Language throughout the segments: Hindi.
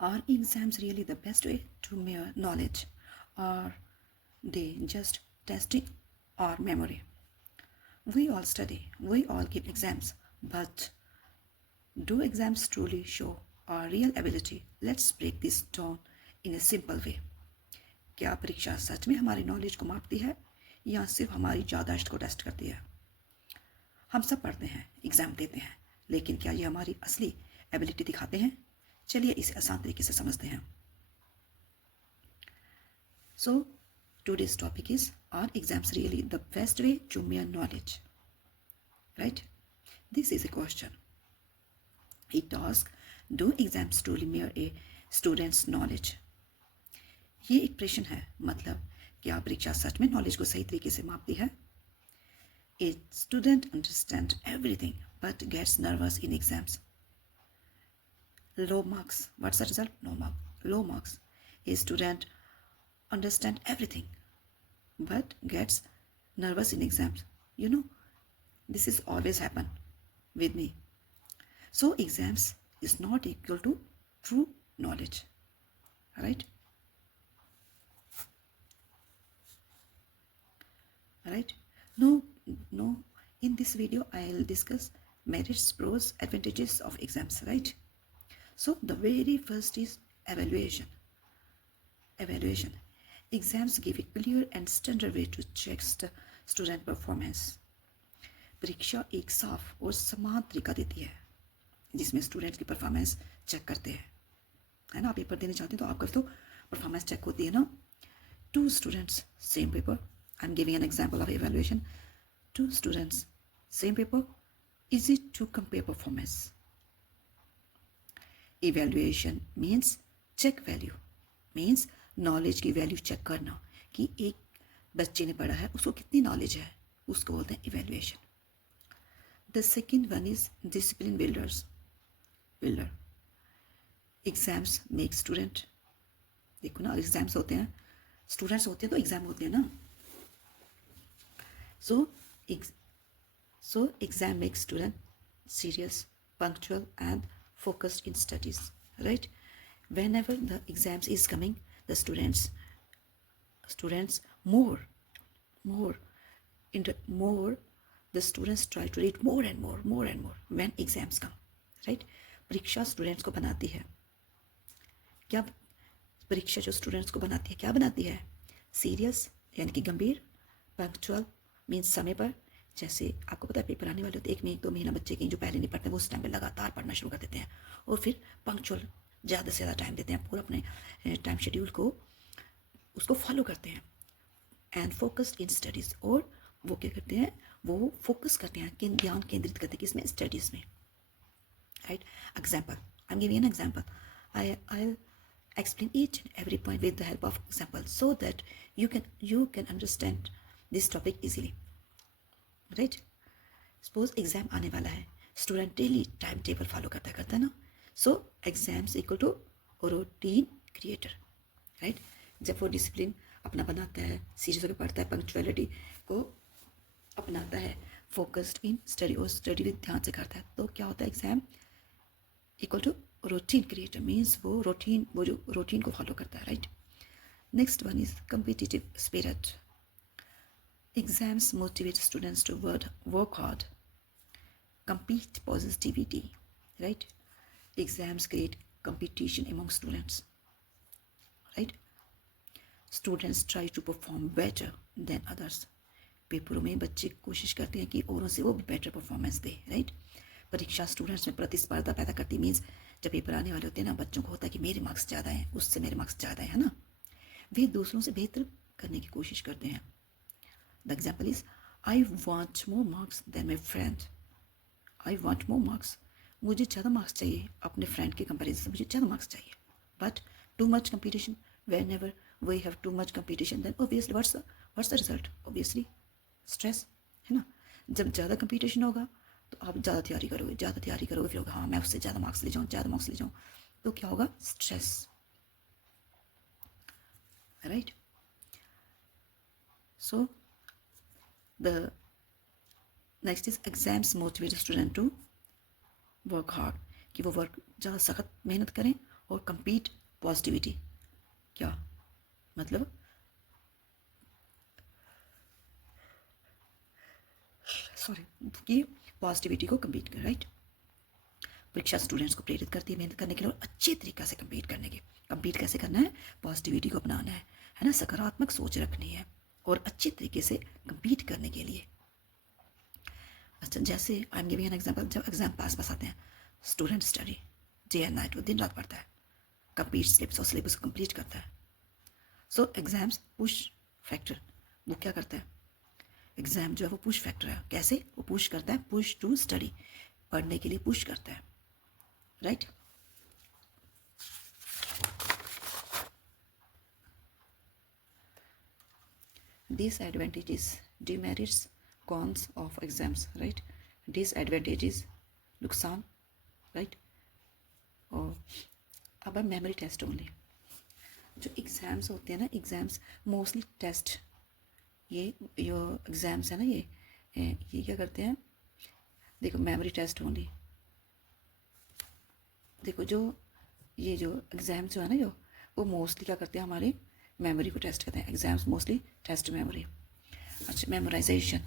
Are exams really the best way to measure knowledge? Are they just testing our memory? We all study, we all give exams, but do exams truly show our real ability? Let's break this down in a simple way. क्या परीक्षा सच में हमारी नॉलेज को मापती है या सिर्फ हमारी याददाश्त को टेस्ट करती है? हम सब पढ़ते हैं, एग्जाम देते हैं, लेकिन क्या ये हमारी असली एबिलिटी दिखाते हैं? चलिए इसे आसान तरीके से समझते हैं. So today's topic is, are exams really the best way to measure knowledge? Right? This is a question. It asks, do exams truly measure a student's knowledge? ये एक प्रश्न है, मतलब क्या परीक्षा सच में नॉलेज को सही तरीके से मापती है? A student understands everything but gets nervous in exams. Low marks. What's the result? No mark. Low marks. A student understands everything but gets nervous in exams. You know, this is always happen with me. So exams is not equal to true knowledge, right? Right? No. In this video, I'll discuss merits, pros, advantages of exams, right? So the very first is evaluation. Evaluation. Exams give a clear and standard way to check student performance. परीक्षा एक साफ और समान तरीका देती है जिसमें स्टूडेंट्स की परफॉर्मेंस चेक करते हैं, है ना. आप पेपर देने चाहते हैं तो आपका तो परफॉर्मेंस चेक होती है ना. 2 students, same paper. I'm giving an example of evaluation. 2 students, same paper. Easy to compare performance. Evaluation means check value. Means knowledge की वैल्यू चेक करना कि एक बच्चे ने पढ़ा है उसको कितनी नॉलेज है, उसको बोलते हैं evaluation. The second one is discipline builder. Exams make student, देखो ना, एग्जाम्स होते हैं, स्टूडेंट्स होते हैं तो एग्जाम होते हैं ना. So exam makes student serious, punctual and focused in studies, right? Whenever the exams is coming, the students more the students try to read more and more when exams come, right? परीक्षा स्टूडेंट्स को बनाती है. क्या परीक्षा जो स्टूडेंट्स को बनाती है, क्या बनाती है? सीरियस यानी कि गंभीर, पंक्चुअल मीन्स समय पर. जैसे आपको पता है पेपर आने वाले होते हैं, 1 महीने 2 महीना बच्चे की जो पहले नहीं पढ़ते वो उस टाइम पे लगातार पढ़ना शुरू कर देते हैं, और फिर पंक्चुअल ज़्यादा से ज़्यादा टाइम देते हैं, पूरा अपने टाइम शेड्यूल को उसको फॉलो करते हैं. एंड फोकस्ड इन स्टडीज़, और वो क्या करते हैं, वो फोकस करते हैं, ध्यान केंद्रित करते हैं किसमें? स्टडीज़ में, right? Example, I am giving an example. I'll explain each and every point with the help of example so that you can understand this topic easily, right? Suppose exam आने वाला है, student daily time table follow करता है ना. So exams equal to routine creator, right? जब वो डिसिप्लिन अपना बनाता है, सीरियस होकर पढ़ता है, पंक्चुअलिटी को अपनाता है, फोकस्ड इन स्टडी और स्टडी विद ध्यान से करता है, तो क्या होता है? Exam equal to routine creator means वो जो रूटीन को फॉलो करता है, right? Next one is competitive spirit. Exams motivate students to work hard, compete positivity, right? Exams create competition among students, right? Students try to perform better than others. पेपरों में बच्चे कोशिश करते हैं कि औरों से वो भी बेटर परफॉर्मेंस दे, राइट? परीक्षा स्टूडेंट्स में प्रतिस्पर्धा पैदा करती. मीन्स जब पेपर आने वाले होते हैं ना, बच्चों को होता है कि मेरे मार्क्स ज़्यादा हैं, उससे मेरे मार्क्स ज़्यादा है ना. वे दूसरों से बेहतर करने की कोशिश करते हैं. The example is, I want more marks than my friend. I want more marks. मुझे ज़्यादा मार्क्स चाहिए अपने फ्रेंड के कंपैरिजन से, मुझे ज़्यादा मार्क्स चाहिए. But too much competition. Whenever we have too much competition, then obviously what's the result? Obviously stress, है ना. जब ज़्यादा कंपटीशन होगा तो आप ज़्यादा तैयारी करोगे, फिर होगा हाँ मैं उससे ज़्यादा मार्क्स ले जाऊँ, तो क्या होगा? Stress, right? So the next is exams motivate student to work hard, कि वो ज़्यादा सख्त मेहनत करें और कंप्लीट पॉजिटिविटी, क्या मतलब सॉरी, कि पॉजिटिविटी को कंप्लीट कर, राइट। परीक्षा स्टूडेंट्स को प्रेरित करती है मेहनत करने के लिए और अच्छे तरीके से कंप्लीट कैसे करना है, पॉजिटिविटी को अपनाना है ना, सकारात्मक सोच रखनी है और अच्छे तरीके से कंप्लीट करने के लिए। अच्छा, जैसे I am giving an example, जब एग्जाम पास आते हैं, student study day and night, वो दिन रात पढ़ता है, कंप्लीट स्लिप्स और सिलेबस को कंप्लीट करता है। सो एग्जाम्स पुश फैक्टर, वो क्या करता है, एग्जाम जो है वो पुश फैक्टर है। कैसे वो पुश करता है, पुश टू स्टडी, पढ़ने के लिए पुश करता है, right. Disadvantages, demerits, cons of exams, right. Disadvantages, नुकसान, राइट। और अब मेमोरी टेस्ट ओनली, जो एग्ज़ाम्स होते हैं ना, एग्ज़ाम्स मोस्टली टेस्ट, ये एग्ज़ाम्स है ना, ये क्या करते हैं, देखो मेमोरी टेस्ट ओनली, देखो जो ये जो एग्ज़ाम्स जो है ना, वो मोस्टली क्या करते हैं, हमारी मेमोरी को टेस्ट करते हैं। Exams mostly test memory. अच्छा, मेमोराइजेशन,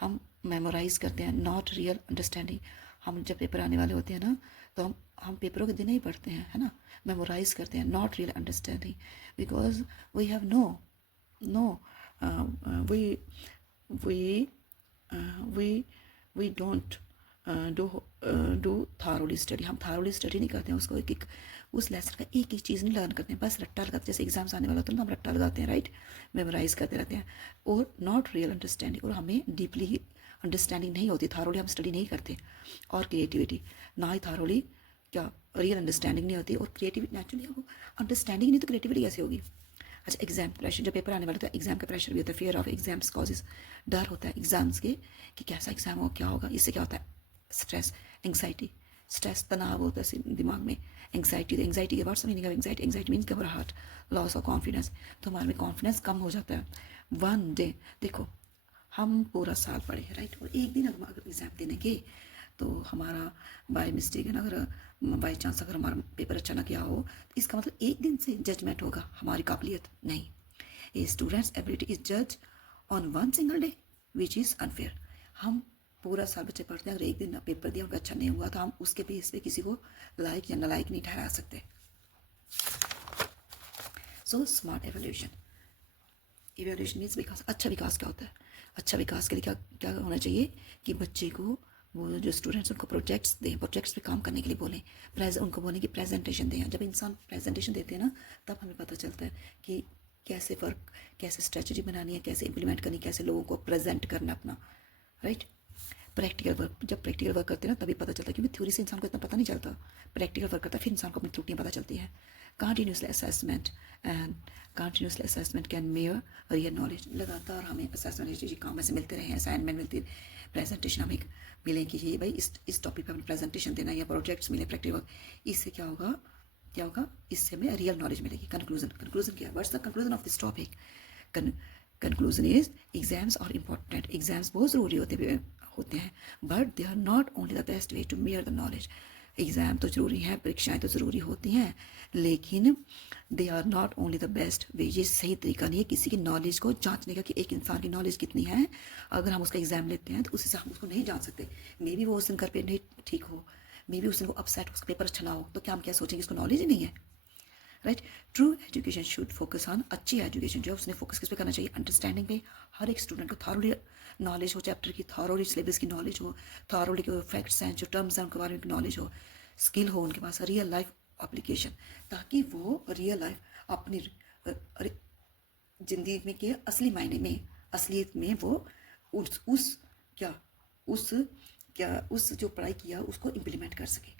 हम मेमोराइज करते हैं, नॉट रियल अंडरस्टैंडिंग। हम जब पेपर आने वाले होते हैं ना, तो हम पेपरों के दिन ही पढ़ते हैं, है ना, मेमोराइज करते हैं, not real understanding, because we have we don't do thoroughly study. हम थारोली स्टडी नहीं करते हैं, उसको एक उस लेसन का एक चीज़ नहीं लर्न करते हैं, बस रट्टा लगाते, जैसे एग्जाम्स आने वाला होता है ना, हम रट्टा लगाते हैं, राइट, मेमोराइज करते रहते हैं, और नॉट रियल अंडरस्टैंडिंग, और हमें डीपली अंडरस्टैंडिंग नहीं होती, थारोली हम स्टडी नहीं करते। और क्रिएटिविटी, ना ही थारोली क्या रियल अंडरस्टैंडिंग नहीं होती, और क्रिएटिविटी नेचुरली वो अंडरस्टैंडिंग नहीं तो क्रिएटिविटी कैसे होगी। अच्छा, एग्जाम प्रेशर, जब पेपर आने वाला तो एग्जाम का प्रेशर भी होता है, फियर ऑफ एग्जाम्स कॉजेज, डर होता है एग्जाम्स के कि कैसा एग्जाम हो, क्या होगा। इससे क्या होता है, स्ट्रेस, एंग्जाइटी, स्ट्रेस तनाव होता है दिमाग में। एंग्जाइटी के words meaning of anxiety, anxiety means घबराहट, लॉस ऑफ कॉन्फिडेंस, तो हमारे में कॉन्फिडेंस कम हो जाता है। वन डे, देखो हम पूरा साल पढ़े, राइट, और एक दिन अगर एग्जाम देने के, तो हमारा बाय मिस्टेक है ना, अगर बाई चांस अगर हमारा पेपर अच्छा ना किया हो, तो इसका मतलब एक दिन से जजमेंट होगा हमारी काबिलियत नहीं। ए स्टूडेंट्स एबिलिटी इज जज on one single day which is unfair. हम पूरा साल बच्चे पढ़ते हैं, अगर एक दिन पेपर दिया उनका अच्छा नहीं हुआ, तो हम उसके बेस पे किसी को लायक या नालायक नहीं ठहरा सकते। So smart evolution, evaluation means विकास। अच्छा विकास क्या होता है, अच्छा विकास के लिए क्या क्या होना चाहिए कि बच्चे को, वो जो स्टूडेंट्स, उनको प्रोजेक्ट्स दें, प्रोजेक्ट्स पे काम करने के लिए बोलें, उनको बोलें कि प्रेजेंटेशन दें। जब इंसान प्रेजेंटेशन देते हैं ना, तब हमें पता चलता है कि कैसे वर्क, कैसे स्ट्रेटजी बनानी है, कैसे इंप्लीमेंट करनी, कैसे लोगों को प्रेजेंट करना अपना, राइट। प्रैक्टिकल वर्क, जब प्रैक्टिकल वर्क करते हैं ना, तभी पता चलता है, क्योंकि थ्योरी से इंसान को इतना पता नहीं चलता, प्रैक्टिकल वर्क करता है, फिर इंसान को अपनी त्रुटियाँ पता चलती हैं। Continuously assessment can mayor real knowledge, लगातार हमें असेसमेंट काम ऐसे मिलते रहे, असाइनमेंट मिलती, प्रेजेंटेशन हमें मिले कि ये भाई इस टॉपिक पर हमें प्रेजेंटेशन देना है, या प्रोजेक्ट्स मिले प्रैक्टिकल वर्क, इससे क्या होगा, इससे हमें रियल नॉलेज मिलेगी। कंक्लूजन क्या है, what's the conclusion of this topic. Conclusion is exams are important, exams बहुत ज़रूरी होते हैं, but they are not only the best way to measure the knowledge. Exam तो ज़रूरी है, परीक्षाएं तो ज़रूरी होती हैं, लेकिन they are not only the best way, ये सही तरीका नहीं है किसी की नॉलेज को जांचने का कि एक इंसान की नॉलेज कितनी है। अगर हम उसका एग्ज़ाम लेते हैं तो उसी से हम उसको नहीं जान सकते। मे बी वो उस दिन घर पे नहीं ठीक हो, मे बी उस दिन वो अपसेट, उसका पेपर अच्छा ना हो, तो क्या हम क्या सोचेंगे, इसको नॉलेज ही नहीं है, right. True education should focus on, अच्छी एजुकेशन जो है उसने फोकस किस पे करना चाहिए, अंडरस्टैंडिंग पे। हर एक स्टूडेंट को थॉरोली नॉलेज हो, चैप्टर की थॉरोली, सिलेबस की नॉलेज हो, थॉरोली के फैक्ट्स हैं, जो टर्म्स हैं उनके बारे में नॉलेज हो, स्किल हो उनके पास, रियल लाइफ एप्लीकेशन, ताकि वो रियल लाइफ अपनी ज़िंदगी में के असली मायने में, असलियत में वो उस जो पढ़ाई किया उसको इम्प्लीमेंट कर सके।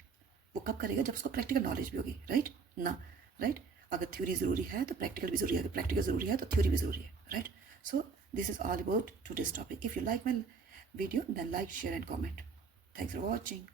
वो कब करेगा, जब उसको प्रैक्टिकल नॉलेज भी होगी, राइट ना, राइट। अगर थ्योरी ज़रूरी है तो प्रैक्टिकल भी ज़रूरी है, अगर प्रैक्टिकल ज़रूरी है तो थ्योरी भी ज़रूरी है, right. So this is all about today's topic. If you like my video then like, share and comment. Thanks for watching.